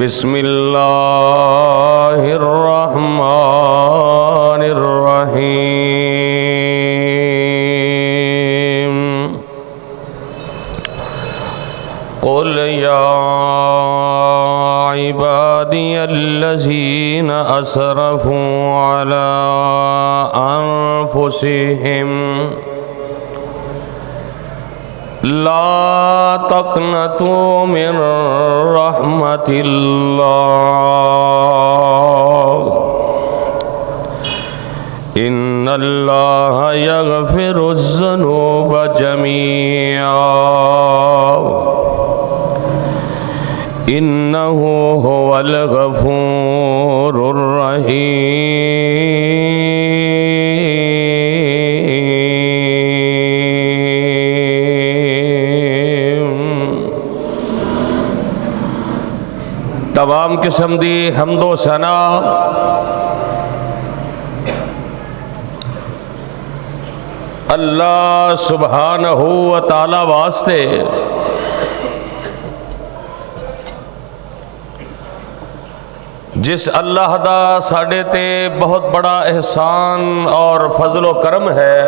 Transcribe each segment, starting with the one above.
بسم اللہ الرحمن الرحیم قل یا عبادی الذین اسرفوا علی انفسہم لا تقنطوا من رحمت اللہ ان اللہ یغفر الذنوب جميعا انہ هو الغفور الرحیم۔ تمام قسم دی حمد و ثنا اللہ سبحانہ و تعالی واسطے جس اللہ دا ساڑے تے بہت بڑا احسان اور فضل و کرم ہے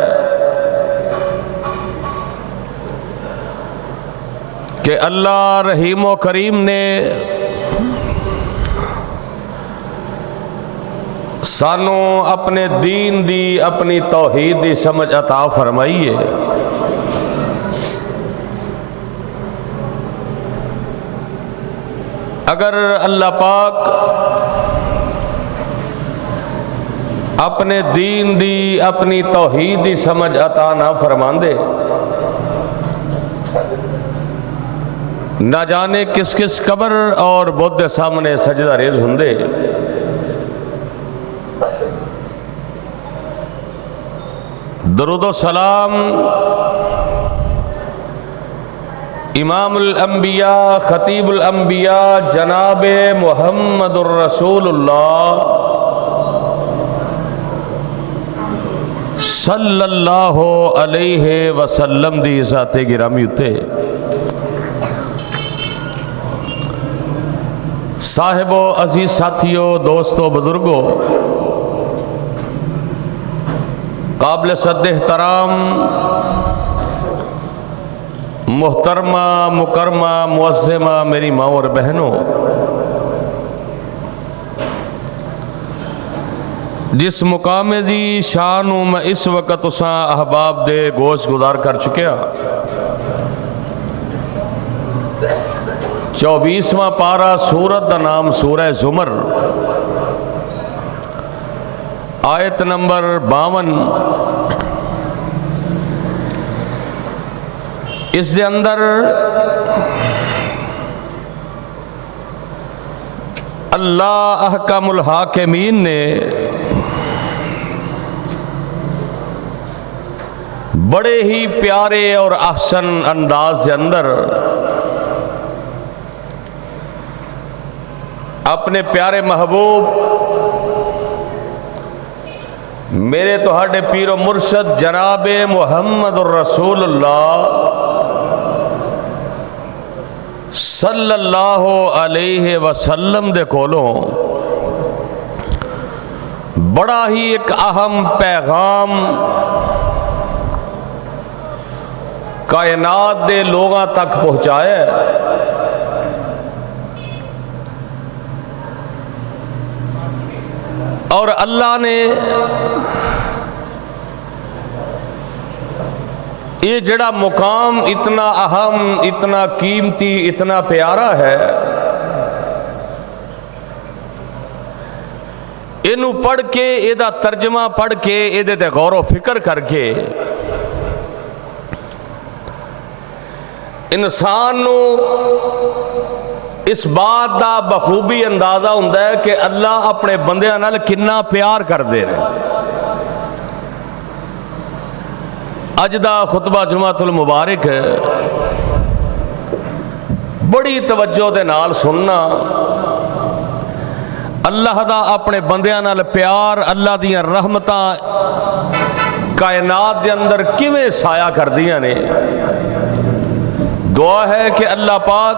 کہ اللہ رحیم و کریم نے سانو اپنے دین دی اپنی توحید دی سمجھ عطا فرمائی ہے۔ اگر اللہ پاک اپنے دین دی اپنی توحید دی سمجھ عطا نہ فرماندے نہ جانے کس کس قبر اور بت دے سامنے سجدہ ریز ہوندے۔ درود و سلام امام الانبیاء خطیب الانبیاء جناب محمد الرسول اللہ صلی اللہ علیہ وسلم دی ذات گرامی اتے صاحبو عزیز ساتھیو دوستو بزرگو قابل صد احترام محترمہ مکرمہ معظمہ میری ماں اور بہنوں، جس مقام دی شانوں میں اس وقت اساں احباب دے گوشت گزار کر چکیا 24واں پارہ سورت دا نام سورہ زمر آیت نمبر 52۔ اس دے اندر اللہ احکم الحاکمین نے بڑے ہی پیارے اور احسن انداز کے اندر اپنے پیارے محبوب میرے تہاڈے پیر و مرشد جناب محمد الرسول اللہ صلی اللہ علیہ وسلم دے کولوں بڑا ہی ایک اہم پیغام کائنات دے لوگاں تک پہنچایا ہے۔ اور اللہ نے یہ جڑا مقام اتنا اہم اتنا قیمتی اتنا پیارا ہے انہوں پڑھ کے ایدہ ترجمہ پڑھ کے ایدے تے غور و فکر کر کے انسان نو اس بات دا بخوبی اندازہ ہوندہ ہے کہ اللہ اپنے بندیاں نال کنا پیار کر دے رہے۔ اج دا خطبہ جمعۃ المبارک ہے، بڑی توجہ دے نال سننا اللہ دا اپنے بندیاں نال پیار اللہ دیاں رحمتاں کائنات دے اندر کیویں سایہ کر دیاں نے۔ دعا ہے کہ اللہ پاک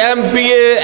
MPA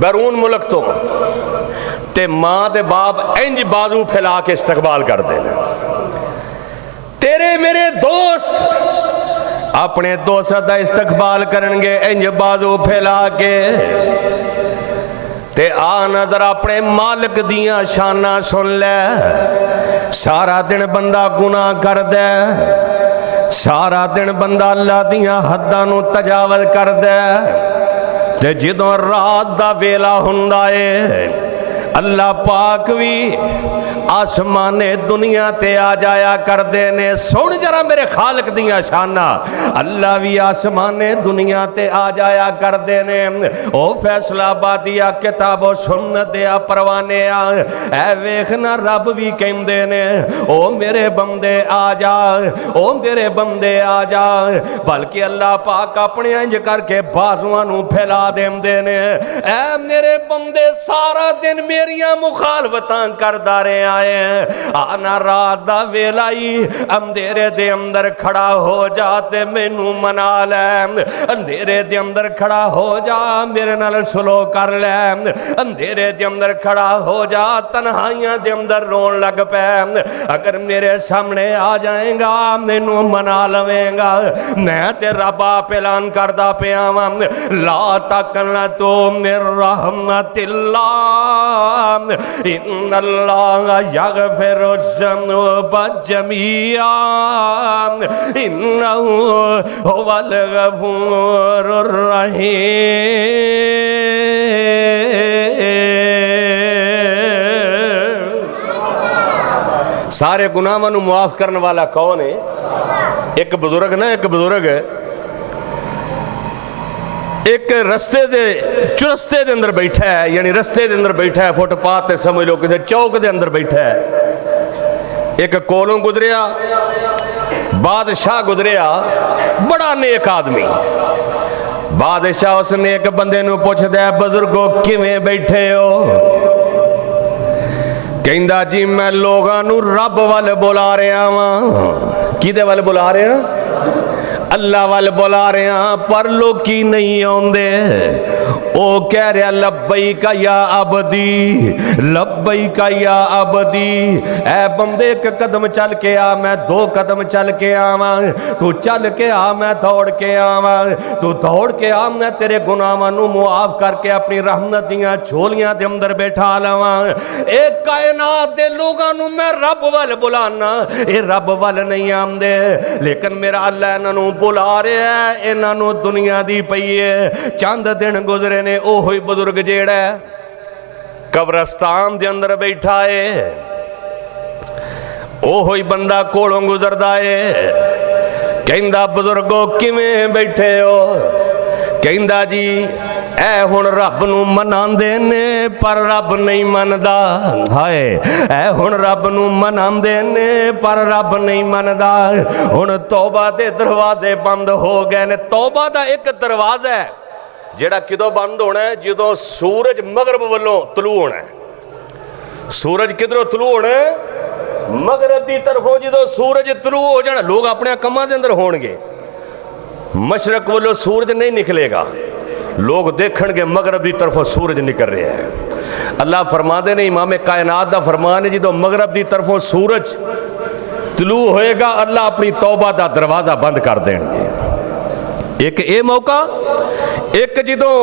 بیرون ملک تو تے ماں تے باپ انج بازو پھیلا کے استقبال کر دینا. تیرے میرے دوست اپنے دوست دا استقبال کرنگے انج بازو پھیلا کے. تے آ نظر اپنے مالک دیاں شانہ سن لے. سارا دن بندہ گناہ کر دے, سارا دن بندہ اللہ دیاں حدانو تجاوز کر دے. تے جدوں رات دا ویلا ہندائے اللہ پاک بھی آسمان دنیا تے آ جایا کر دینے. سن جرا میرے خالق دیاں شانہ, اللہ بھی آسمان دنیا تے آ جایا کر دینے. او فیصلہ بادیا کتاب و سنت دیا پروانے آ, اے ویخنا رب بھی کہیں دینے او میرے بندے آ جا, او میرے بندے آ جا. بلکہ اللہ پاک اپنے انج کر کے بازوانوں پھیلا دیم دینے. اے میرے بندے سارا دن میریاں مخالفتاں کر دارے آئے ہیں, آنا رات دا ویلائی اندھیرے دے اندر کھڑا ہو جاتے مینوں منا لے. اندھیرے دے اندر کھڑا ہو جا میرے نال سلو کر لے. اندھیرے دے اندر کھڑا ہو جا تنہائیاں دے اندر رون لگ پے. اگر میرے سامنے آ جائیں گا مینوں منا لویں گا. میں تے رب آپ اعلان کردہ پہ آواں لا تقنطوا من رحمت اللہ ان اللہ یغفر الذنوب جمیعا انہ هو الغفور الرحیم. سارے گناہاں نو معاف کرنے والا کون ہے؟ ایک بزرگ نا, ایک بزرگ ایک رستے دے چرستے دے اندر بیٹھا ہے, یعنی رستے دے اندر بیٹھا ہے, فٹ پاتھ تے سمجھ لو کسے چوک دے اندر بیٹھا ہے. ایک کولوں گزریا, بادشاہ گزریا, بڑا نیک آدمی. بادشاہ اس نیک بندے نو پوچھ دے بزرگو کیویں بیٹھے ہو؟ کہندا جی میں لوگاں نو رب وال بلا رہا ہاں. کیدے وال بلا رہے ہیں؟ اللہ وال بلا رہے ہیں, پر لوکی نہیں آندے. او کہہ رہا لبیک یا عبدی, لبیک یا عبدی. اے بندے ایک قدم چل کے آ, میں دو قدم چل کے آواں. تو چل کے آ, میں دوڑ کے آواں. تو دوڑ کے آ, میں تیرے گناہاں نو معاف کر کے اپنی رحمت دیاں جھولیاں دے اندر بیٹھا لواں. ایک کائنات دے لوگاں نو میں رب وال بلانا, اے رب وال نہیں آمدے, لیکن میرا اللہ انہاں نو بلا رہے ہیں, انہاں نو دنیا دی پئیے. چند دن گزرے نے, او ہوئی بزرگ جیڑا ہے قبرستان دے اندر بیٹھا ہے, او ہوئی بندہ کولوں گزردا ہے. کہندا بزرگو کیویں بیٹھے ہو؟ کہندا جی اے ہن رب نو مناندے نے پر رب نہیں مندا. ہائے اے ہن رب نو مناندے نے پر رب نہیں مندا. ہن توبہ دے دروازے بند ہو گئے نے. توبہ دا ایک دروازہ ہے جیڑا کدوں بند ہونا ہے؟ جدوں سورج مغرب والوں طلوع ہونا ہے. سورج کدھروں طلوع ہونا ہے؟ مغرب دی طرف ہو. جدوں سورج طلوع ہو جانا لوگ اپنے کماں دے اندر ہون گے. مشرق والوں سورج نہیں نکلے گا, لوگ دیکھن گے مغرب دی طرف سورج نکل رہے ہیں. اللہ فرما دے نے, امام کائنات دا فرمان ہے جدوں مغرب دی طرف سورج طلوع ہوئے گا اللہ اپنی توبہ دا دروازہ بند کر دیں گے. ایک اے موقع, ایک جدوں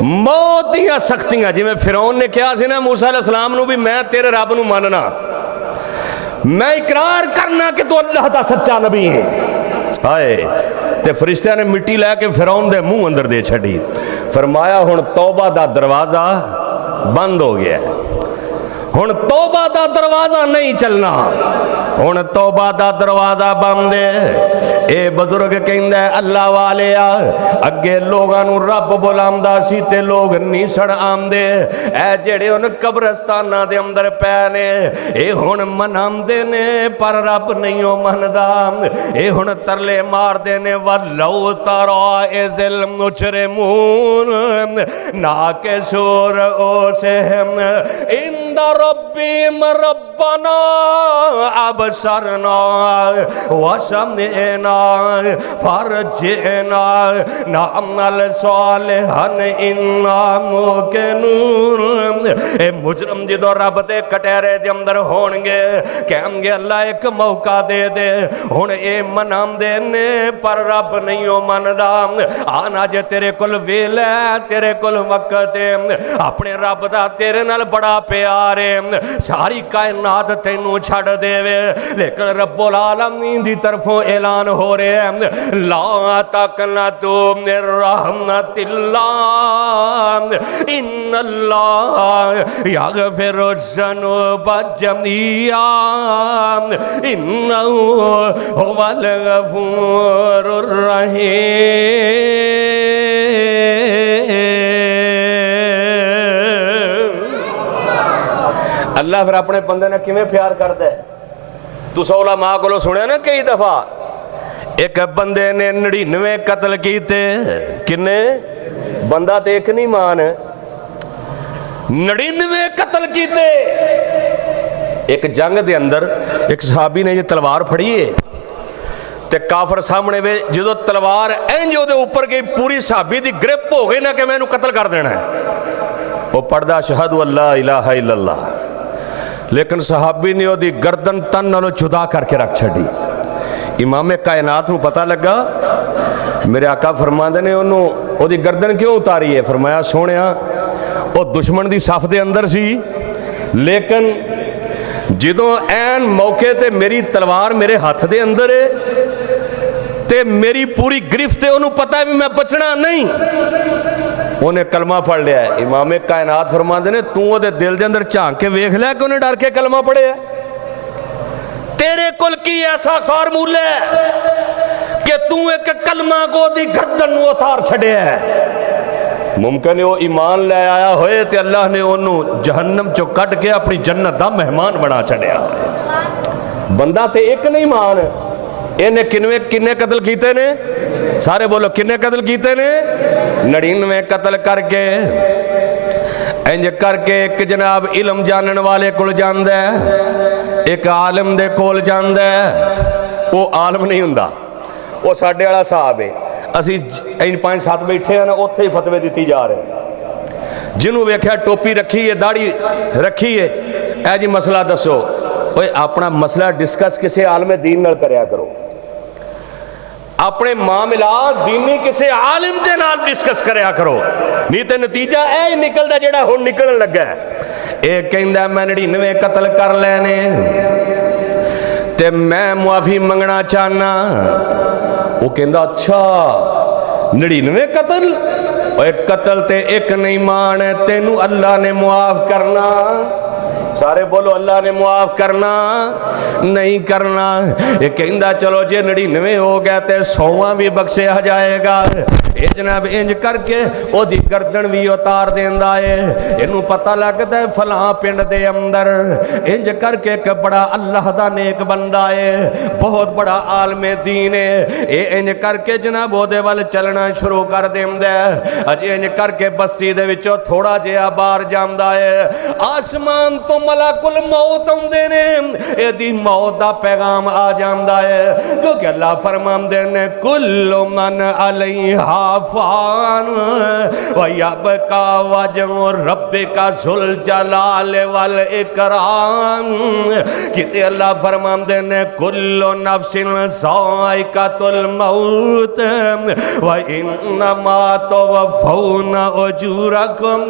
موت دیاں سختیاں, جی میں فرعون نے کیا سی نا موسیٰ علیہ السلام نو بھی میں تیرے رب نو ماننا, میں اقرار کرنا کہ تو اللہ دا سچا نبی ہے. آئے تے فرشتیاں نے مٹی لے کے فرعون دے منہ اندر دے چھڑی. فرمایا ہن توبہ دا دروازہ بند ہو گیا ہے, ہن توبہ دا دروازہ نہیں چلنا, ہن توبہ دا دروازہ بند ہے. اے بزرگ کہندا ہے اللہ والے آ, اگے لوگاں نو رب بلاندا سی تے لوگ نہیں سن آمدے. اے جڑے ان قبرستاناں دے اندر پے نے اے ہن مناندے نے پر رب نہیں او مندا. اے ہن ترلے مار دے نے ولو ترى اذ المجرمون ناکسور اوسہم عند ربہم رب ربنا ابصرنا وسمعنا فرجعنا نعمل صالحا انا موقنون۔ اے مجرم جدو رب دے کٹہرے دے اندر ہون گے کہیں گے اللہ ایک موقع دے دے، ہن اے منام دے نے پر رب نہیں ہو مندا، آنا جے تیرے کل ویل ہے تیرے کل وقت ہے، اپنے رب دا تیرے نال بڑا پیار ہے، ساری کائنات تینوں چھڑ دے وے، لیکن رب العالمین دی طرفوں اعلان ہو رہے ہیں لا تقنطوا من رحمت اللہ ان اللہ یغفر الذنوب جميعا انہ هو الغفور الرحیم۔ اللہ پھر اپنے بندے نے کیویں پیار کرتا ہے؟ تو علماء کو سنیا نا کئی دفعہ، ایک بندے نے 99 قتل کیتے، کنے بندہ تے ایک نہیں مان 99 قتل کیتے۔ ایک جنگ دے اندر ایک صحابی نے یہ تلوار پھڑی ہے تے کافر سامنے وے، جدو تلوار اینجو دے اوپر گئی پوری صحابی دی گرپ ہو گئی نا کہ میں انہوں قتل کر دینا ہے، وہ پڑھدا اشہد ان لا الہ الا اللہ، لیکن صحابی نے وہ دی گردن تن نالوں جدا کر کے رکھ چھڑی۔ امام کائنات میں پتہ لگا، میرے آقا فرماندے نے انہوں وہ دی گردن کیوں اتاری ہے؟ فرمایا سونیا وہ دشمن دی صف دے اندر سی، لیکن جدوں این موقع تے میری تلوار میرے ہاتھ دے اندر ہے تے میری پوری گرفت ہے، انہوں پتہ ہے بھی میں بچنا نہیں، انہیں کلمہ پڑھ لیا ہے۔ امام کائنات فرماندے نے تو وہ دے دل دے اندر چانک کے ویکھ لیا کہ انہیں ڈر کے کلمہ پڑھے ہے؟ تیرے کل کی ایسا فارمولہ ہے کہ تو ایک کلمہ کو دی گردن اتار چھڑے ہے؟ ممکن ہے وہ ایمان لے آیا ہوئے تے اللہ نے انہوں جہنم چو کٹ کے اپنی جنت دا مہمان بنا چھڑیا ہوئے۔ بندہ تے ایک نہیں مان، انہیں کنے قتل کیتے نے؟ سارے بولو کنے قتل کیتے نے؟ 99 قتل کر کے انج کر کے ایک جناب علم جانن والے کل جاندہ ہے، ایک عالم دے کول جاندہ ہے، وہ عالم نہیں ہوندہ، وہ ساڑھے والا صاحب ہے، اسی 5-7 بیٹھے ہیں نا اتھے ہی فتوے دیتی جا رہے ہیں، جنہوں ویکھیا ٹوپی رکھی ہے داڑھی رکھی ہے، اے جی مسئلہ دسو، اپنا مسئلہ ڈسکس کسے عالم دین نال کریا کرو، اپنے معاملات دینی کسے عالم دے نال ڈسکس کریا کرو، نہیں تے نتیجہ اے نکل دا جڑا ہون نکلن لگا ہے۔ ایک کہندہ میں 99 قتل کر لینے تے میں معافی منگنا چاہنا، وہ کہندہ اچھا 99 قتل، ایک قتل تے ایک نہیں مان تینوں اللہ نے معاف کرنا، سارے بولو اللہ نے معاف کرنا نہیں کرنا۔ یہ کہندہ چلو جے 99 ہو گیا تے 100واں بھی بخشے آ جائے گا، اے جناب انج کر کے او دی گردن بھی اتار دیندہ ہے، انہوں پتہ لگتا ہے فلاں پنڈ دے اندر انج کر کے ایک بڑا اللہ دا نیک بندہ ہے، بہت بڑا عالم دین ہے، اے انج کر کے جناب او دے وال چلنا شروع کر دیندہ ہے، اجے انج کر کے بستی دے وچوں تھوڑا جہا باہر جاندہ ہے، آسمان تو ملک الموت ہوندے نے، اے دی موت دا پیغام آ جاندہ ہے، کیونکہ اللہ فرماندے نے کل من علیہا فان وَيَبْقَى وَجْهُ رَبِّكَ ذُو الْجَلَالِ وَالْإِكْرَامِ، کہتے اللہ فرماندے نے کل نفس ذائقۃ الموت وَإِنَّمَا تُوَفَّوْنَ أُجُورَكُمْ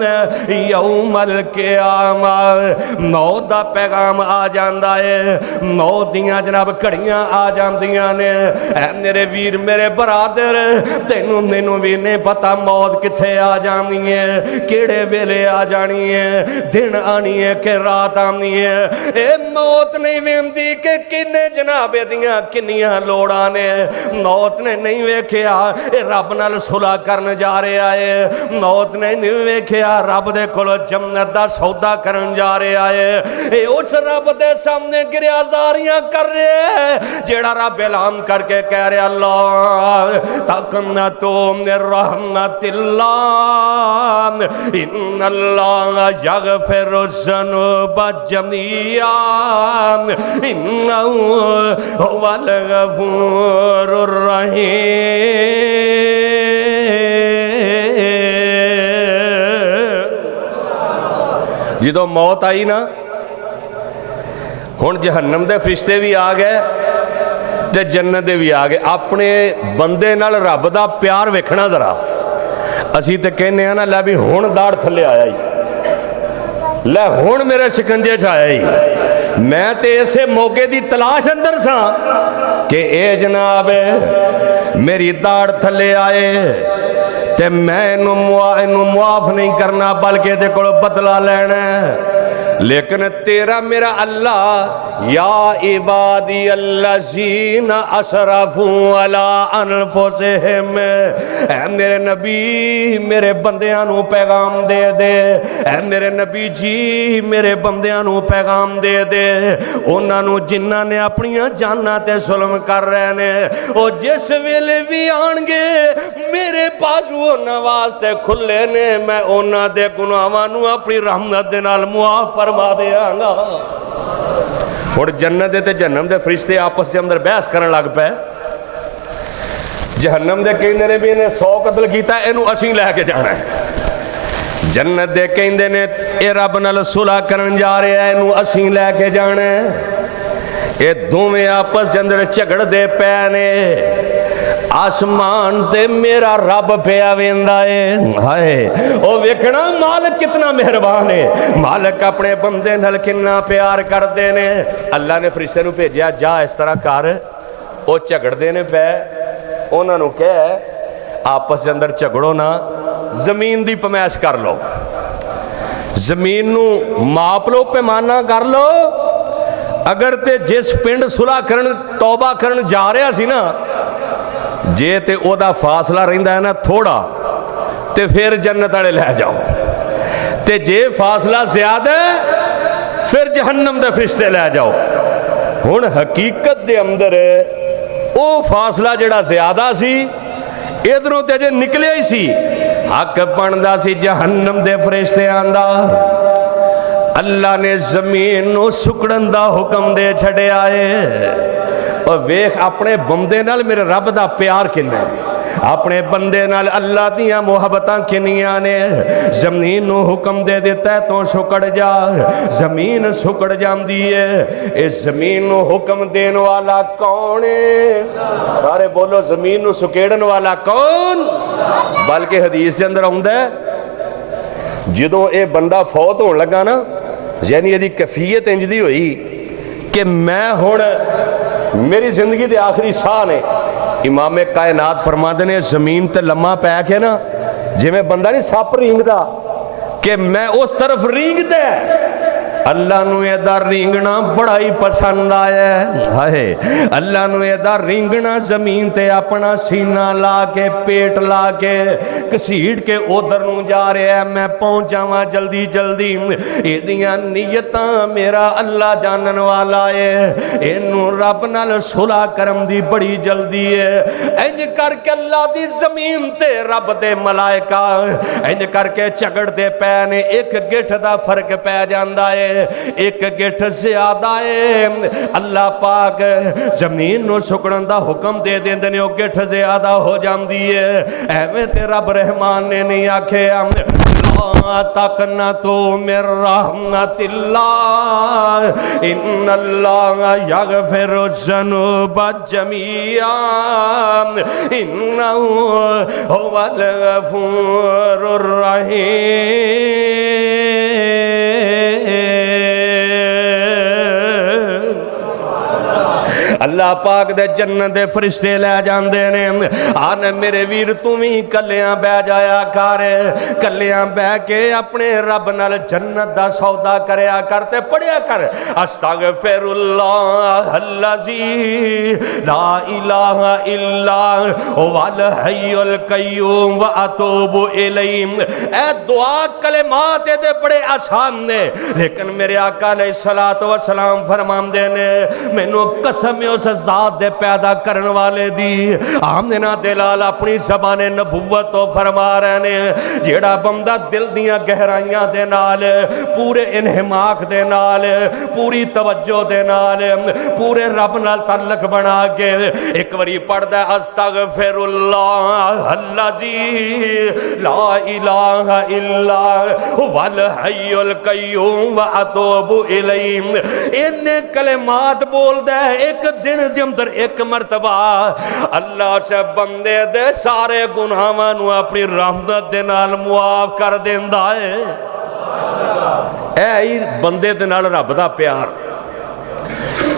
يَوْمَ الْقِيَامَةِ، موت دا پیغام آ جاندہ ہے، موت دیاں جناب کڑیاں آ جاندیاں نے، اے میرے ویر میرے برادر تینوں مینوں بھی نہیں پتا موت کتھے آ جانی ہے، کیڑے ویلے آ جانی ہے، دن آنی ہے کہ رات آنی ہے، اے موت نہیں ویندی کہ کنے جناب دیاں کنیاں لوڑاں نے، موت نے نہیں ویکھیا اے رب نال صلح کرن جا رہے آئے، موت نے نہیں ویکھیا رب دے کولو جنت دا سودا کرن جا رہے آئے، اے اس رب دے سامنے گریازاریاں کر رہے جیڑا رب اعلان کر کے کہہ رہے اللہ تقنطوا من رحمت اللہ ان اللہ یغفر الذنوب جميعا انہ هو الغفور الرحیم۔ جدو موت آئی نا ہن جہنم دے فرشتے بھی آ گئے تے جنت دے بھی آ گئے۔ اپنے بندے نال رب دا پیار ویکھنا ذرا، اسی تے کہنے ہیں نا لے بھی ہن داڑ تھلے آیا ہی، لے ہن میرے شکنجے چ آیا ہی۔ میں تے اسے موقع دی تلاش اندر سا کہ اے جناب میری داڑ تھلے آئے تے میں انہوں معاف نہیں کرنا بلکہ دے کول بدلہ لینا ہے۔ لیکن تیرا میرا اللہ یا عبادی الذین اسرفوا علی انفسہم، اے میرے نبی میرے بندیاں نو پیغام دے دے، اے میرے نبی جی میرے بندیاں نو پیغام دے دے، انہاں نو جنہاں نے اپنیاں جاناں تے ظلم کر رہے نے او جس ویلے بھی آن گے میرے بازو انہاں واسطے کھلے نے، میں انہاں دے گناہاں نو اپنی رحمت دے نال معاف فرما دیاں گا۔ اور جنت دے تے جہنم دے فرشتے آپس دے اندر بحث کرن لگ پے۔ جہنم دے کہندے نے بھی انہیں 100 قتل کیتا ہے اینو اسیں لے کے جانا ہے، جنت دے کہندے نے اے رب نال صلح کرن جا رہے ہیں اینو اسیں لے کے جانا ہے۔ اے دوویں آپس دے اندر جھگڑ دے پے نے، آسمان تے میرا رب پیا ویندا ہے، ہائے او ویکھنا مالک کتنا مہربان ہے، مالک اپنے بندے نال کتنا پیار کردے نے۔ اللہ نے فرشتے نو بھیجیا جا اس طرح کر، او جھگڑدے نے پے انہاں نو کہے آپس دے اندر جھگڑو نا، زمین دی پمائش کر لو، زمین نو ماپ لو، پیمانہ کر لو۔ اگر تے جس پنڈ صلح کرن توبہ کرن جا رہا سی نا جے تے او دا فاصلہ رہندا ہے نا تھوڑا تے پھر جنت والے لے جاؤ، تے جے فاصلہ زیادہ ہے پھر جہنم دے فرشتے لے جاؤ۔ ہن حقیقت دے اندر او فاصلہ جڑا زیادہ سی ادھروں تے جے نکلے ہی سی، حق بندا سی جہنم دے فرشتے آندا۔ اللہ نے زمین نو سکڑن دا حکم دے چھڑے آئے، اور ویخ اپنے بندے نال میرے رب دا پیار کنے، اپنے بندے نال اللہ دیاں محبتاں کنیاں نے۔ زمین نو حکم دے دیتا ہے تو سکڑ جا، زمین سکڑ جام دیئے۔ اس زمین نو حکم دین والا کون ہے؟ سارے بولو زمین نو سکیڑن والا کون؟ بلکہ حدیث کے اندر ہوندہ ہے جدوں اے بندہ فوت ہون لگا نا، یعنی یہ دی کیفیت انج دی ہوئی کہ میں ہون میری زندگی دے آخری ساہ نے، امام کائنات فرماتے نے زمین تے لمحہ پہ کے نا جی میں بندہ نہیں سپ رینگ دا کہ میں اس طرف رینگ دے، اللہ نو ایدہ رینگنا بڑا ہی پسند آیا ہے، ہائے اللہ نو ایدہ رینگنا زمین تے اپنا سینہ لا کے پیٹ لا کے کسیڑ کے ادھر نو جا رہے ہیں، میں پہنچا وہاں جلدی جلدی، ایدیاں نیتاں میرا اللہ جانن والا ہے، اینو رب نال صلح کرم دی بڑی جلدی ہے۔ انج کر کے اللہ دی زمین تے رب دے ملائکہ انج کر کے چگڑ دے پینے، ایک گٹھ دا فرق پہ جاندہ ہے، ایک گٹھ زیادہ ہے۔ اللہ پاک زمین نو سکڑن دا حکم دے دیں دنے او گٹھ زیادہ ہو جام دیئے، ایویں تے رب رحمان نے نہیں آکھے لا تقنطوا من رحمت اللہ ان اللہ یغفر الذنوب جميعا انہ هو الغفور الرحیم۔ اللہ پاک دے جنت دے فرشتے لے جاندے نے، آنے میرے ویر تمہیں کلیاں بے جایا کارے، کلیاں بے کے اپنے رب نال جنت دا سودا کریا کرتے پڑھیا کر استغفر اللہ الذی لا الہ الا هو الحی القیوم واتوب الیہ۔ اے دعا کلمہ کلمات دے بڑے آسان نے، لیکن میرے آقا علیہ السلام فرماندے نے مینوں قسم اس ذات دے پیدا کرن والے دی، آمنہ دلال اپنی زبان نبوت تو فرما رہے نے جیڑا بندہ دل دیاں گہرائیاں دے نال، پورے انہماک دے نال، پوری توجہ دے نال، پورے رب نال تعلق بنا کے ایک واری پڑھدا ہے استغفر اللہ الذی لا الہ الا هو الحی القیوم واتوب الیہ، ان کلمات بولدا ہے ایک دن دے اندر ایک مرتبہ، اللہ سے بندے دے سارے گناہاں نو اپنی رحمت دے نال معاف کر دیندا ہے۔ اے بندے دے نال رب دا پیار۔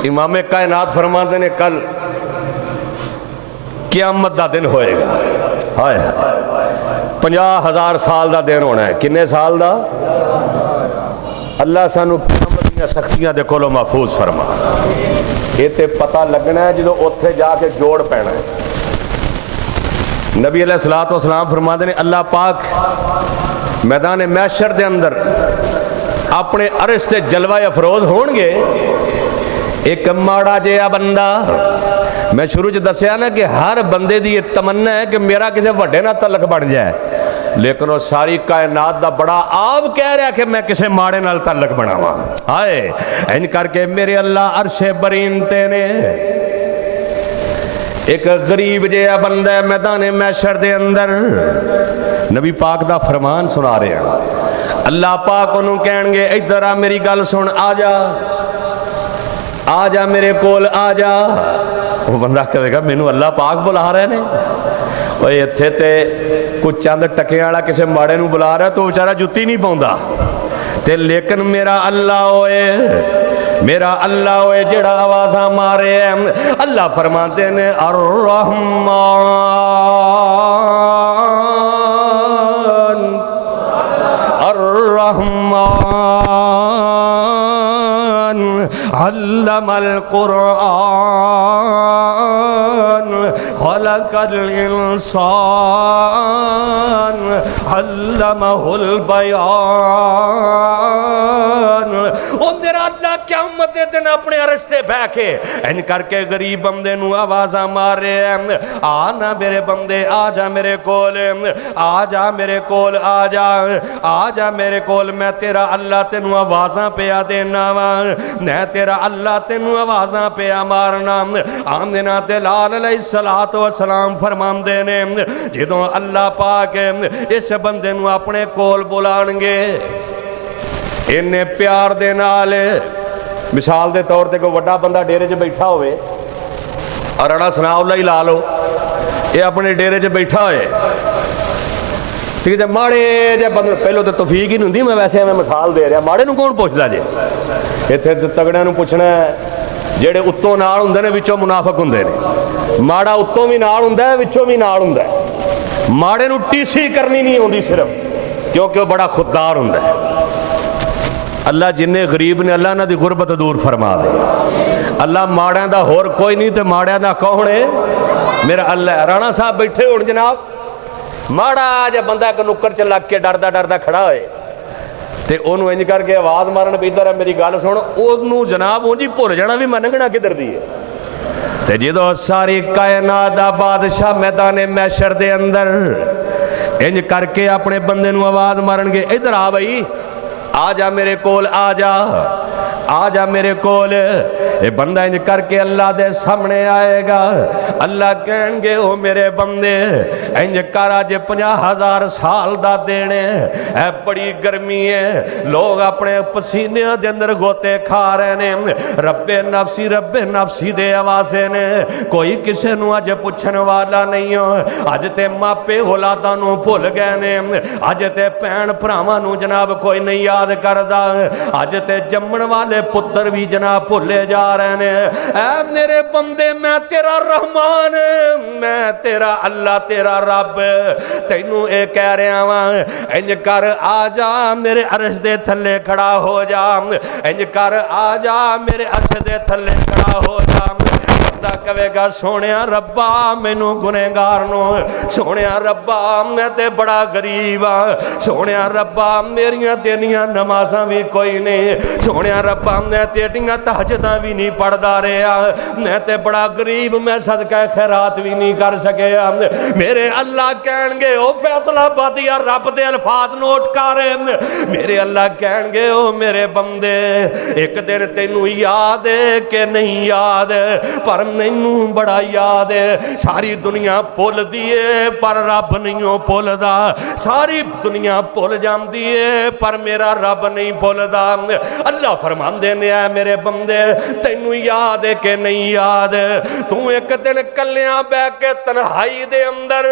امام کائنات فرماتے نے کل قیامت دا دن ہوئے گا، ہائے 50,000 سال دا دن ہونا ہے، کنے سال دا؟ اللہ سانو قیامت دیاں سختیاں دے کولو محفوظ فرما، یہ تے پتہ لگنا ہے جدو اتھے جا کے جوڑ پینا ہے۔ نبی علیہ السلام فرماتے ہیں اللہ پاک میدان محشر دے اندر اپنے عرش تے جلوہ افروز ہون گے، ایک ماڑا جیا بندہ، میں شروع چ دسیا نا کہ ہر بندے دی یہ تمنا ہے کہ میرا کسی وڈے نہ تعلق بن جائے، لیکن وہ ساری کائنات دا بڑا آپ کہہ رہا کہ میں کسی ماڑے نال تعلق بناواں، ہائے ان کر کے میرے اللہ عرش برین تے نے ایک غریب جیا بندہ ہے میدان محشر دے اندر، نبی پاک دا فرمان سنا رہے ہیں، اللہ پاک انہوں کہیں گے ادھر آ میری گل سن، آ جا میرے کول آ جا، وہ بندہ کہے گا مینوں اللہ پاک بلا رہے نے، وہ اتھے تے کچھ چند ٹکے والا کسی ماڑے نو بلا رہا تو بیچارہ جتی نہیں پاؤندا تے، لیکن میرا اللہ ہوئے جڑا آوازاں مارے ہیں، اللہ فرماتے ہیں الرحمن علم القرآن خلق الانسان علمہ البیان، او میرا اللہ قیامت دے دن اپنے عرش تے بہ کے ان کر کے غریب بندے نو آوازاں مار رہے ہیں، آنا میرے بندے آ جا میرے کول، آ جا میرے کول، آ جا میرے کول، میں تیرا اللہ تینو آوازاں پیا دینا وا، میں تیرا اللہ تینو آوازاں پیا مارنا۔ آمنہ دلال علیہ السلام فرماندے نے جدوں اللہ پاک اس بندے نو اپنے کول بلان گے، انہیں پیار دے نال، مثال دے طور تے کوئی وڈا بندہ ڈیرے چ بیٹھا ہوئے اور اڑا سنا اللہ ہی لا لو، یہ اپنے ڈیرے چ بیٹھا ہوئے، ٹھیک ہے، ماڑے جے بندے پہلو تو توفیق ہی نہیں ہوندی، میں ویسے میں مثال دے رہا، ماڑے نو کون پوچھدا جے؟ اتنے تگڑیاں نو پوچھنا ہے جیڑے اتوں نال ہوندے نے وچوں منافق ہوندے نے، ماڑا اتوں بھی نال ہوندا ہے وچوں بھی نال ہوندا ہے، ماڑے نو ٹیسی کرنی نہیں ہوندی صرف، کیونکہ وہ بڑا خوددار ہوندا ہے۔ اللہ جننے غریب نے اللہ نہ دی غربت دور فرما دے، اللہ ماڑیاں دا ہور کوئی نہیں تے ماڑیاں دا کون ہے؟ میرا اللہ۔ رانا صاحب بیٹھے ہون جناب، ماڑا جے بندہ کو نکر چ لگ کے ڈردا کھڑا ہوئے تے انہوں انج کر کے آواز مارن پہ ادھر میری گل سن، انہوں جناب اونجی بھول جانا بھی منگنا کدھر دی ہے، تے جدو ساری کائنات دا بادشاہ میدان محشر دے اندر انج کر کے اپنے بندے نو آواز مارن گے ادھر آ بھائی، آ جا میرے کول، آ جا میرے کول، اے بندہ انج کر کے اللہ دے سامنے آئے گا، اللہ کہیں گے او میرے بندے انج کر آج 50,000 سال دا دینے، اے بڑی گرمی ہے، لوگ اپنے پسینے دے اندر گوتے کھا رہے ہیں، رب نفسی دے آوازے نے، کوئی کسے نو آج پوچھن والا نہیں ہو، آج تے ماپے اولاداں نو بھول گئے نے، آج تے پین بھراواں نو جناب کوئی نہیں یاد کردا، آج تے جمن والے پتر بھی جناب بھولے جا رہے ہیں۔ اے میرے بندے میں تیرا رحمان، میں تیرا اللہ تیرا رب، تینوں اے کہہ رہا ہاں انج کر آ جا میرے عرش دے تھلے کھڑا ہو جا، انج کر آ جا میرے عرش دے تھلے کھڑا ہو جا۔ بندہ کہے گا سونیا ربا مینوں گنہگار نو، سونیا ربا میں تے بڑا غریب ہاں، سونیا ربا میریاں تیریاں نمازاں بھی کوئی نہیں، سونیا ربا میں تیریاں تہجداں بھی نہیں پڑھدا رہا، میں تے بڑا غریب، میں صدقہ خیرات بھی نہیں کر سکیا۔ میرے اللہ کہن گے او فیصلہ بادیا رب دے الفاظ نوٹ کرے، میرے اللہ کہن گے او میرے بندے ایک دن تینوں یاد ہے کہ نہیں یاد، پر مینوں بڑا یاد ہے۔ ساری دنیا بھول دیے پر رب نہیں بھولدا، ساری دنیا بھول جاندی ہے پر میرا رب نہیں بھولدا۔ اللہ فرماندے نے اے میرے بندے تینوں یاد ہے کہ نہیں یاد، تو ایک دن کلیاں بہ کے تنہائی دے اندر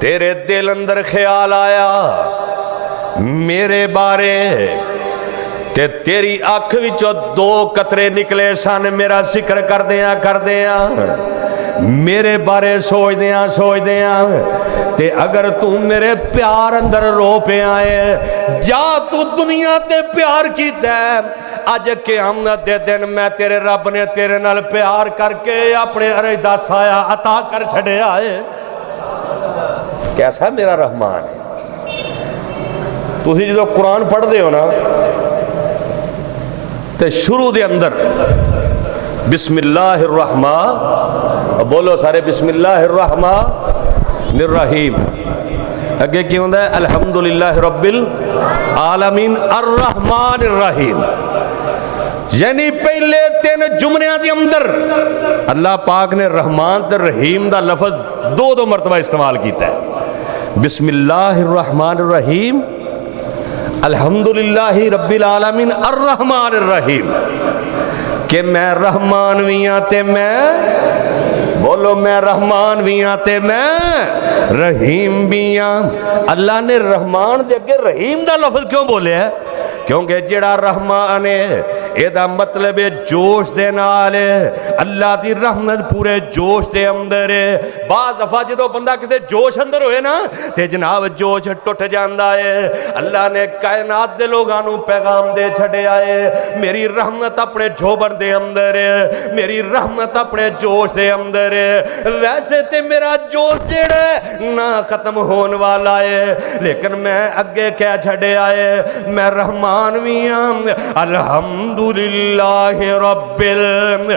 تیرے دل اندر خیال آیا میرے بارے، تے تیری آنکھ وچوں دو قطرے نکلے سن میرا ذکر کر دیاں میرے بارے سوچ دیاں تے اگر تو میرے پیار اندر رو پہ آئے جا تو دنیا تے پیار کیتا ہے، آج قیامت دے دن میں تیرے رب نے تیرے نال پیار کر کے اپنے عرش دا سایہ عطا کر چھڑے آئے۔ کیسا میرا رحمان ہے؟ تسی جدو قرآن پڑھ دے ہو نا تے شروع دے اندر بسم اللہ الرحمن، بولو سارے بسم اللہ الرحمن الرحیم، اگے کیوں دا ہے الحمدللہ رب العالمین الرحمن الرحیم، یعنی پہلے تین جملیاں دی اندر اللہ پاک نے رحمان تے رحیم دا لفظ دو مرتبہ استعمال کیتا ہے۔ بسم اللہ الرحمن الرحیم، الحمدللہ رب العالمین الرحمن الرحیم، کہ میں رحمان ویاں تے میں، بولو میں رحمان ویاں تے میں رحیم ویاں۔ اللہ نے رحمان دے اگے رحیم دا لفظ کیوں بولے ہے؟ کیونکہ جڑا رحمان ہے اے دا مطلب ہے جوش دے نال ہے، اللہ دی رحمت پورے جوش دے اندر ہے۔ بعض دفعہ جدو بندہ کسے جوش اندر ہوئے نا تے جناب جوش ٹوٹ جاندہ ہے۔ اللہ نے کائنات دے لوگانوں پیغام دے چھڑے آئے، میری رحمت اپنے جھوبر دے اندر ہے، میری رحمت اپنے جوش دے اندر ہے۔ ویسے تے میرا جوش جڑا ہے نہ ختم ہون والا ہے، لیکن میں اگے کیا چھڑے آئے، میں رحمان ویاں الحمدللہ رب العالمین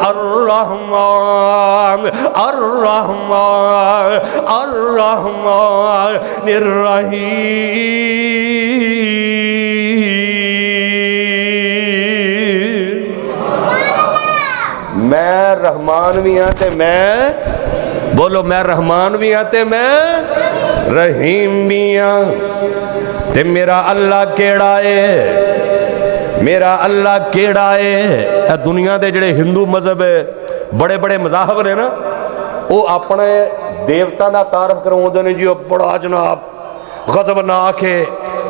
الرحمن الرحمن الرحمن الرحیم، میں رحمان ویاں تے میں، بولو میں رحمان بھی ہاں تے میں رحیم بھی ہاں، تے میرا اللہ کیڑا ہے، میرا اللہ کیڑا ہے۔ اے دنیا دے جڑے ہندو مذہب ہے بڑے بڑے مذاہب نے نا، وہ اپنے دیوتاں دا تعارف کرواؤندے نے جی وہ بڑا جناب غضبناک ہے،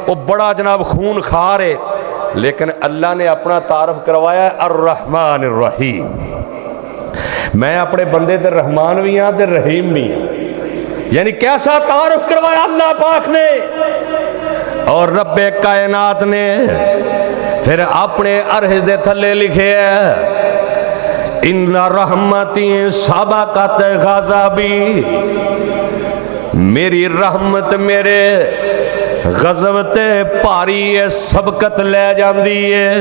وہ بڑا جناب خون خار ہے، لیکن اللہ نے اپنا تعارف کروایا ہے الرحمن الرحیم، میں اپنے بندے تے رحمان بھی ہاں تے رحیم بھی ہاں۔ یعنی کیسا تعارف کروایا اللہ پاک نے اور رب کائنات نے پھر اپنے عرش دے تھلے لکھے ہے ان رحمتی سبقت غضبی، میری رحمت میرے غضب تے پاری ہے سبقت لے جاندی ہے،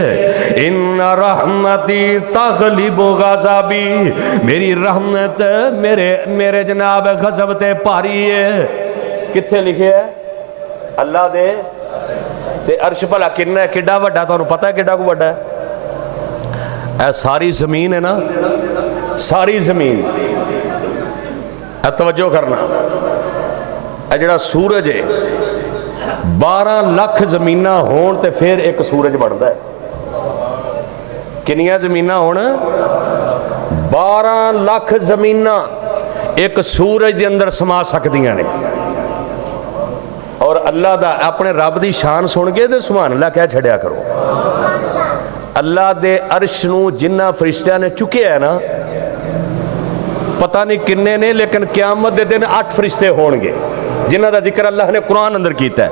ان رحمتی تغلب غضبی، میری رحمت میرے جناب غضب تے پاری ہے۔ کتھے لکھے ہے؟ اللہ دے تے عرش بھلا کننا ہے، کڈا وڈا تو انہوں پتہ ہے کڈا کو وڈا ہے؟ اے ساری زمین ہے نا، ساری زمین، اے توجہ کرنا، اے جڑا سورج ہے 12 لاکھ زمینہ ہون تے پھر ایک سورج بڑھتا ہے۔ کنیاں زمینہ ہون؟ 12 لاکھ زمینہ ایک سورج دے اندر سما سکدیاں نے، اور اللہ دا اپنے رب دی شان سن کے تے سبحان اللہ کہہ چھڑیا کرو۔ اللہ دے عرش نو جنہ فرشتیاں نے چکے ہے نا پتہ نہیں کنے نے، لیکن قیامت دے دن 8 فرشتے ہون گے جنہ دا ذکر اللہ نے قرآن اندر کیتا ہے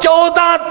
14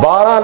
12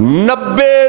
90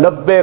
90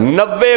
90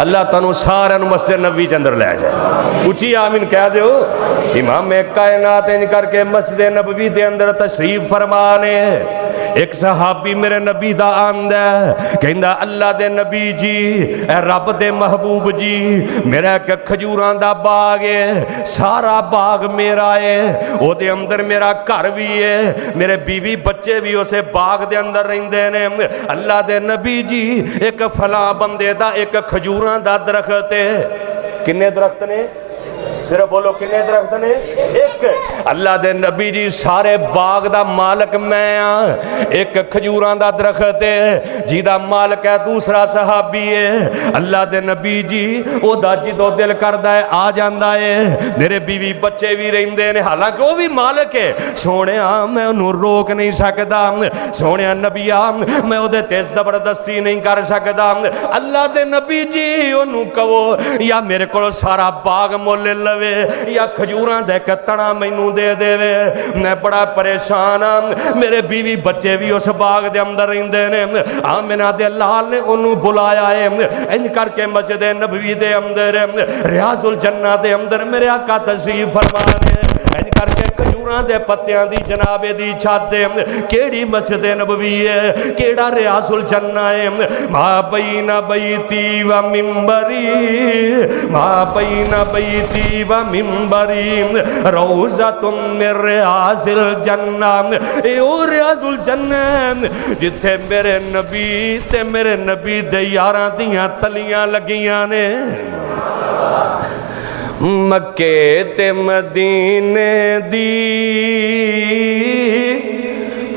اللہ تانوں سارے مسجد نبوی کے اندر لے جائے. اچھی آمین کہہ دیو. امام کائنات ان کر کے مسجد نبوی دے اندر تشریف فرمانے. ایک صحابی میرے نبی دا آمد ہے, کہندا اللہ دے نبی جی, اے رب دے محبوب جی, میرا ایک کھجوران دا باغ ہے, سارا باغ میرا ہے, او دے اندر میرا گھر بھی ہے, میرے بیوی بچے بھی اسے باغ دے اندر رہندے نے. اللہ دے نبی جی ایک فلاں بندے دا ایک کھجوران دا درخت ہے. کنے درخت نے؟ صرف بولو کنے درخت نے؟ ایک. اللہ دے نبی جی سارے باغ دا مالک میں ہاں, ایک کھجوران دا درخت ہے جی دا مالک ہے دوسرا صحابی ہے. اللہ دے نبی جی او دا جدو دل کردہ ہے آ جاندہ ہے, میرے بیوی بچے بھی رہندے نے, حالانکہ وہ بھی مالک ہے. سونے میں انہوں روک نہیں سکتا, سونے نبی میں او دے تے زبردستی نہیں کر سکتا. اللہ دے نبی جی انہوں کہو یا میرے کو سارا باغ مول لوے یا کھجوراں دے کتنا مینوں دے دے وے, میں بڑا پریشان ہاں, میرے بیوی بچے بھی اس باغ دے اندر رہندے نے. آمنہ دے لال نے انہوں بلایا ہے, ان کر کے مسجد نبوی دے اندر ریاض الجنہ دے اندر میرے آقا تشریف فرمانے. ان کر کے کھجوراں دے پتیاں دی جنابے دی چھت دے کیڑی مسجد نبوی ہے, کیڑا ریاض الجنہ ہے. ما بین بیتی و منبری, ما بین بیتی و منبری روضۃ من ریاض الجنہ. اے او ریاض الجنہ جتھے میرے نبی تے میرے نبی دے یاراں دیاں تلیاں لگیاں نے. مکے تے مدینے دی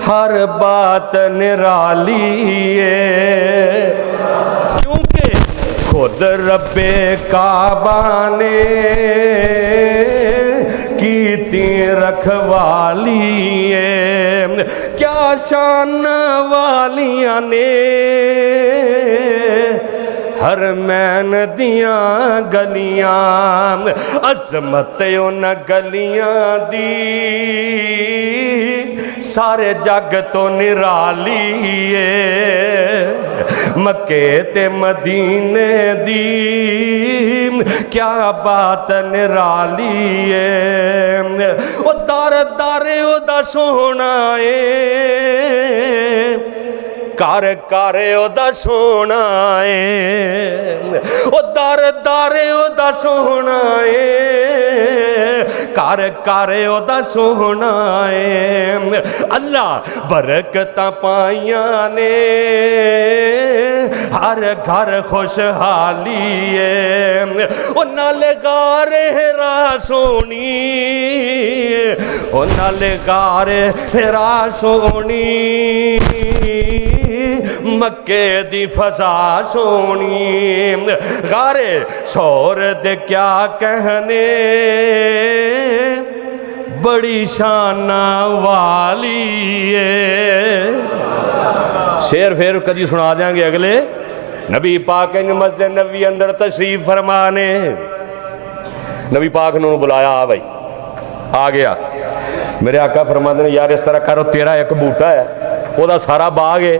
ہر بات نرالی ہے, کیونکہ خود رب کعبہ نے کیتی رکھوالی ہے. کیا شان والیاں نے حرمین دیاں گلیاں, عظمت ان گلیاں دی سارے جگ تو نرالی ہے. مکے تے مدینے دی کیا بات نرالی ہے. او دار دارے او دا سونا ہے, کار کارے او دا سونا ہے. او دار دارے او دا سونا ہے, کار کارے او دا سونا ہے. اللہ برکتاں پائیاں نے ہر گھر خوشحالی ہے. او نالے غار ہرا سونی, او نالے غار ہرا سونی, مکے دی فضا سونی. غارے سور دے کیا کہنے بڑی شانہ والی ہے. شعر پھر کدی سنا دیں گے اگلے. نبی پاک نے مسجد نبوی اندر تشریف فرمانے, نبی پاک نے بلایا, آ بھائی آ گیا. میرے آقا فرماتے ہیں یار اس طرح کرو, تیرا ایک بوٹا ہے وہ دا سارا باغ ہے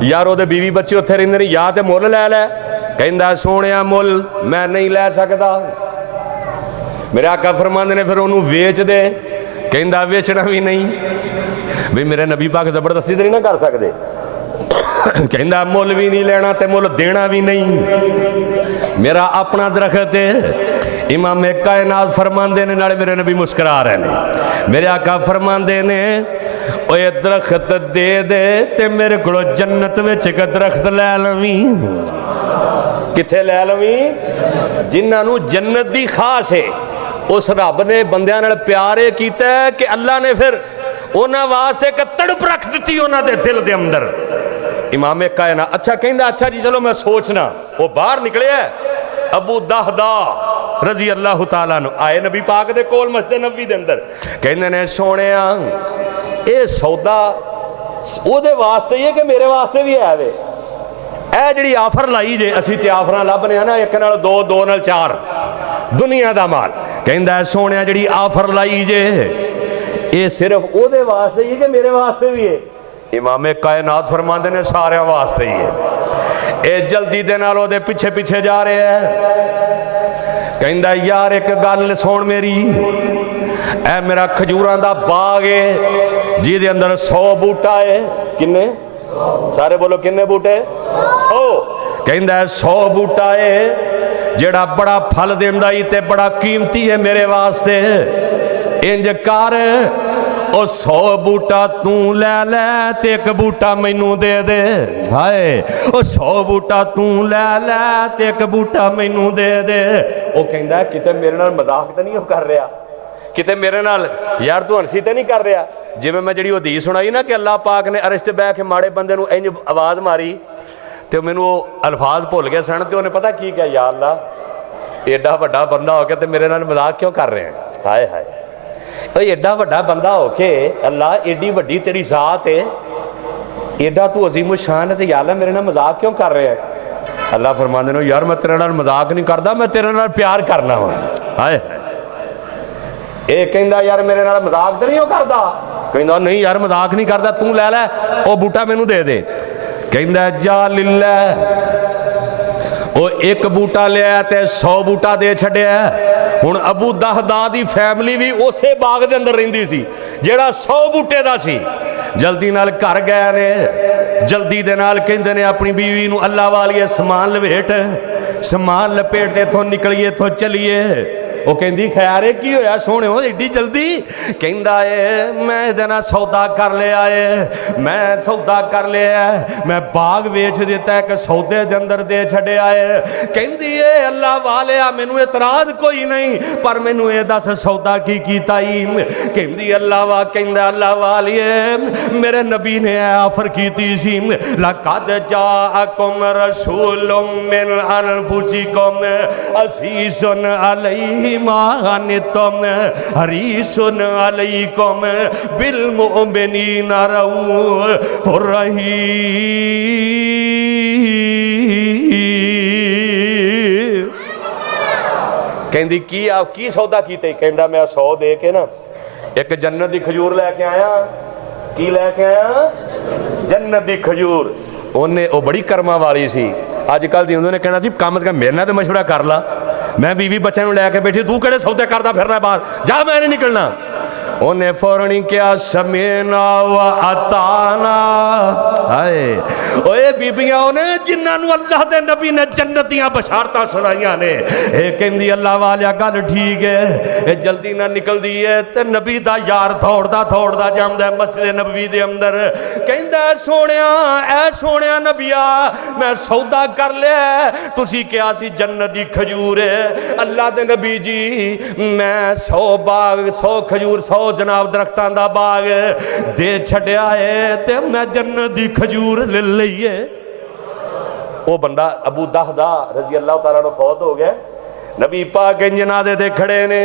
یار, وہ دے بیوی بچے اتھے رہندے نہیں, یا تے مول لے لے. کہندا سونیا مول میں نہیں لے سکتا. میرے آقا فرماندے نے پھر انہوں ویچ دے. کہندا ویچنا بھی نہیں, بھی میرے نبی پاک زبردستی تے نہیں نہ کر سکتے. کہندا مول بھی نہیں لینا تے مول دینا بھی نہیں, میرا اپنا درخت ہے. امام کائنات فرماندے نے, نالے میرے نبی مسکرا رہے ہیں. میرے آقا فرماندے نے اوہ یہ درخت دے دے تے میرے کو جنت میں ایک درخت لے لویں. کتھے لے لویں؟ جنہاں جنت دی خاص ہے. اس رب نے بندیاں نال پیارے کیتا ہے کہ اللہ نے پھر انہاں واسطے ایک تڑپ رکھ دیتی انہاں دے دل دے اندر. امام کائنات اچھا کہندا اچھا جی چلو میں سوچنا. وہ باہر نکلے ہے ابو دہدا رضی اللہ تعالیٰ عنہ, آئے نبی پاک دے کول مسجد نبوی دے اندر. کہندے نے سونیا اے سودا او دے واسطے یہ کہ میرے واسطے بھی ہے وے. اے جڑی آفر لائی جے, اسی تے آفراں لبنے ہیں نا, ایک نال دو, دو نال چار, دنیا دا مال. کہندا ہے سونیا جڑی آفر لائی جے اے صرف او دے واسطے یہ کہ میرے واسطے بھی ہے. امام کائنات فرماندے نے سارے واسطے ہی ہے. اے جلدی دے نال او دے پیچھے پیچھے جا رہے ہیں، کہندا یار ایک گل سن میری، اے میرا کھجوراں دا باغ ہے جی دے اندر 100 بوٹا ہے، کنے سارے بولو کنے بوٹے 100، کہندا 100 بوٹا ہے جڑا بڑا پھل دیندا ہی تے بڑا قیمتی ہے میرے واسطے، انج کر او 100 بوٹا توں لے لے تے ایک بوٹا مینوں دے دے، ہائے او 100 بوٹا توں لے لے تے ایک بوٹا مینوں دے دے۔ او کہندا کتے میرے نال مذاق تے نہیں کر رہا، کتے میرے نال یار تو ہنسی تے نہیں کر رہا، جی میں جڑی حدیث سنائی نا کہ اللہ پاک نے عرش تے بیٹھ کے ماڑے بندے نو انج آواز ماری تے مینوں الفاظ بھول گئے سن تے انہیں پتہ کی کہا، یا اللہ ایڈا وڈا بندہ ہو کے تے میرے نال مذاق کیوں کر رہے ہیں، ہائے ہائے ایڈا وڈا بندہ ہو کے اللہ ایڈی وڈی تیری ذات ہے، ایڈا تو عظیم الشان ہے تے یا اللہ میرے نال مذاق کیوں کر رہے ہیں؟ اللہ فرماندے نے یار میں تیرے نال مذاق نہیں کردا، میں تیرے نال پیار کرنا ہوں، ہائے ہائے اے کہندا یار میرے نال مذاق تے نہیں ہو کردا، کہندا نہیں یار مذاق نہیں کردا، توں لے لے او بوٹا مینوں دے دے، کہندا جا للہ او ایک بوٹا لے آیا تے 100 بوٹا دے چھڑیا ہے۔ ہن ابو دہدا دی فیملی بھی اسے باغ دے اندر رہندی سی جیڑا 100 بوٹے دا سی، جلدی نال گھر گئے نے، جلدی دے نال کہندے نے اپنی بیوی نو اللہ والیے سامان لپیٹ، سامان لپیٹ دے تھو نکلیے تھو چلیے، وہ کہندی خیر ہے کی ہویا سونے ہو ایڈی جلدی، کہندا ہے میں دینا سودا کر لے آئے، میں سودا کر لے آئے، میں باغ ویچ دیتا ہے کہ سودے دے اندر دے چھڑے آئے، کہندی ہے اللہ والیا مینوں اعتراض کوئی نہیں پر مینوں اے دس سودا کی کیتا ہی، کہندی اللہ والیے میرے نبی نے آفر کیتی سی لَقَدْ جَاءَكُمْ رَسُولٌ مِّنْ أَنفُسِكُمْ عَزِيزٌ عَلَيْهِ ما عنتم حریص علیکم بالمؤمنین رؤوف رحیم۔ کہندی کی سودا کیتے، کہندا میں 100 دے کے نا ایک جنت دی کھجور لے کے آیا، کی لے کے آیا جنت دی کھجور، انہیں وہ بڑی کرما والی سی، آج کل دی انہوں نے کہنا سی کم از کم میرے نال تے مشورہ کر لا، میں بیوی بچے نو لے کے بیٹھی تو کہڑے سودے کردا پھرنا باہر جا، میں نہیں نکلنا، انہیں فوراً کیا سمینا و اطانا، ہائے اوے بیبیاں انہیں جنہاں نو اللہ دے نبی نے جنتیاں بشارتاں سنائیاں نے، اے کہندی اللہ والیا گل ٹھیک ہے، اے جلدی نہ نکل دی ہے تے نبی دا یار تھوڑدا جامدا ہے مسجد نبوی دے اندر، کہندا اے سونیا نبیا میں سودا کر لیا، تسی کیا سی جنت دی کھجور ہے، اللہ دے نبی جی میں 100 باغ 100 کھجور 100 جناب درختان دا باغ دے چھڑیا ہے تے میں جنت دی کھجور لے لئیے۔ وہ بندہ ابو دہدا رضی اللہ تعالیٰ نے فوت ہو گئے، نبی پاک جنازے دے کھڑے نے،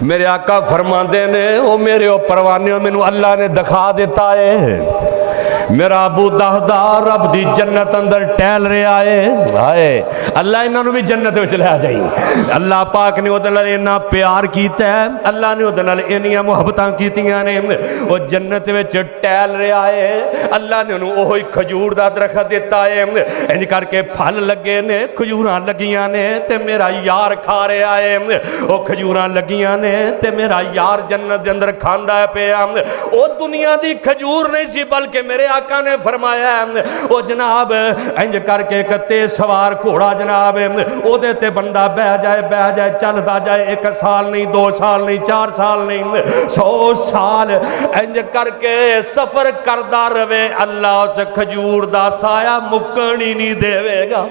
میرے آقا فرماندے نے او میرے او پروانیوں میں اللہ نے دکھا دیتا ہے، میرا ابو دہدا رب دی جنت اندر ٹہل رہا ہے، اللہ انہوں نے بھی جنت وچ لے جائیں، اللہ پاک نے ادھر انہاں پیار کیتا ہے، اللہ نے ادھر انہاں محبتاں کیتیاں نے، وہ جنت وچ ٹہل رہا ہے، اللہ نے انہوں وہی کھجور دا درخت دیتا ہے، انج کر کے پھل لگے نے کھجوراں لگیاں نے تے میرا یار کھا رہا ہے، وہ کھجوراں لگیاں نے تے میرا یار جنت دے اندر کھاندا ہے پیا، وہ دنیا دی کھجور نہیں سی بلکہ میرے آقا نے فرمایا ہے وہ جناب انج کر کے ایک تیز سوار گھوڑا جناب او دیتے بندہ بہ جائے چلتا جائے، 1 سال نہیں 2 سال نہیں 4 سال نہیں 100 سال انج کر کے سفر کردہ روے، اللہ اس کھجور دا سایہ مکڑی نہیں دے گا،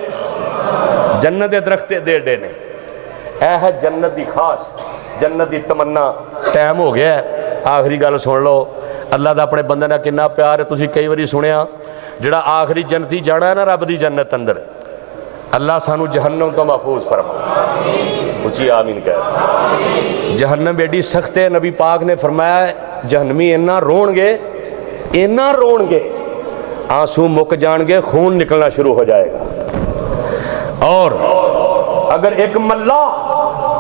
جنت درخت دے دینے، اے ہے جنت دی خاص جنت دی تمنا۔ ٹائم ہو گیا ہے، آخری گل سن لو، اللہ دا اپنے بندے نے کنا پیار ہے، تسی کئی واری سنیا جڑا آخری جنتی جانا ہے نا رب دی جنت اندر، اللہ سانو جہنم تو محفوظ فرما، اچھی آمین کہہ، جہنم بیڈی سخت ہے، نبی پاک نے فرمایا ہے جہنمی اینا رون گے آنسو مک جان گے، خون نکلنا شروع ہو جائے گا، اور اگر ایک ملہ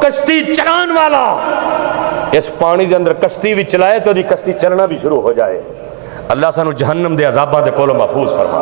کشتی چلان والا اس پانی دے اندر کشتی بھی چلائے تو دی کشتی چلنا بھی شروع ہو جائے، اللہ سانو جہنم دے عذابہ دے کولو محفوظ فرما۔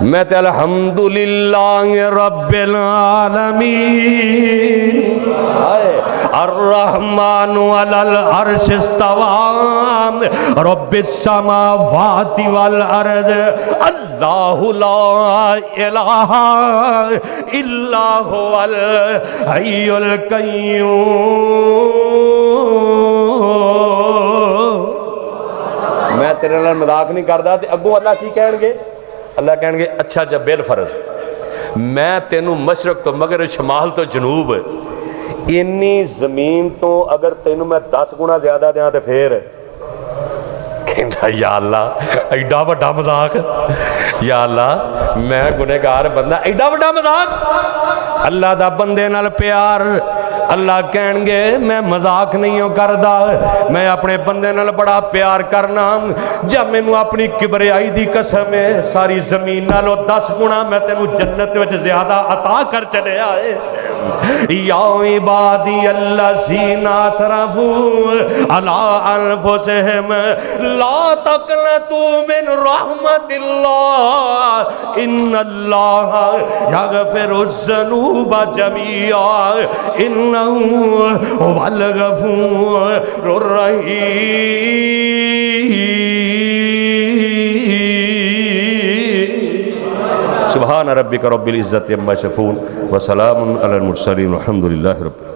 میں تے الحمدللہ رب العالمین الرحمن علی العرش استوى رب السماوات والارض اللہ لا الہ الا هو الحی القیوم۔ میں تیرے نال مذاق نہیں کردا تے اگوں اللہ کی کہن گے؟ اللہ کہیں گے اچھا جب بالفرض میں تینوں مشرق تو مغرب شمال تو جنوب انی زمین تو اگر تینوں میں 10 گنا زیادہ دیاں تے پھر کہنا یا اللہ ایڈا وڈا مذاق، یا اللہ میں گنہگار بندہ ایڈا وڈا مذاق، اللہ دا بندے نال پیار۔ اللہ کہیں گے میں مذاق نہیں ہوں کردا، میں اپنے بندے نال بڑا پیار کرنا، جب میں نو اپنی کبریائی دی قسم ہے ساری زمین نالو 10 گنا میں تینوں جنت وچ زیادہ عطا کر چلے آئے۔ یا عبادی الذین اسرفوا علی انفسہم لا تقنطوا من رحمت اللہ ان اللہ یغفر الذنوب جميعا انہ هو الغفور الرحیم۔ سبحان ربک رب العزت عما یصفون وسلام علی المرسلین والحمد للہ رب العالمین۔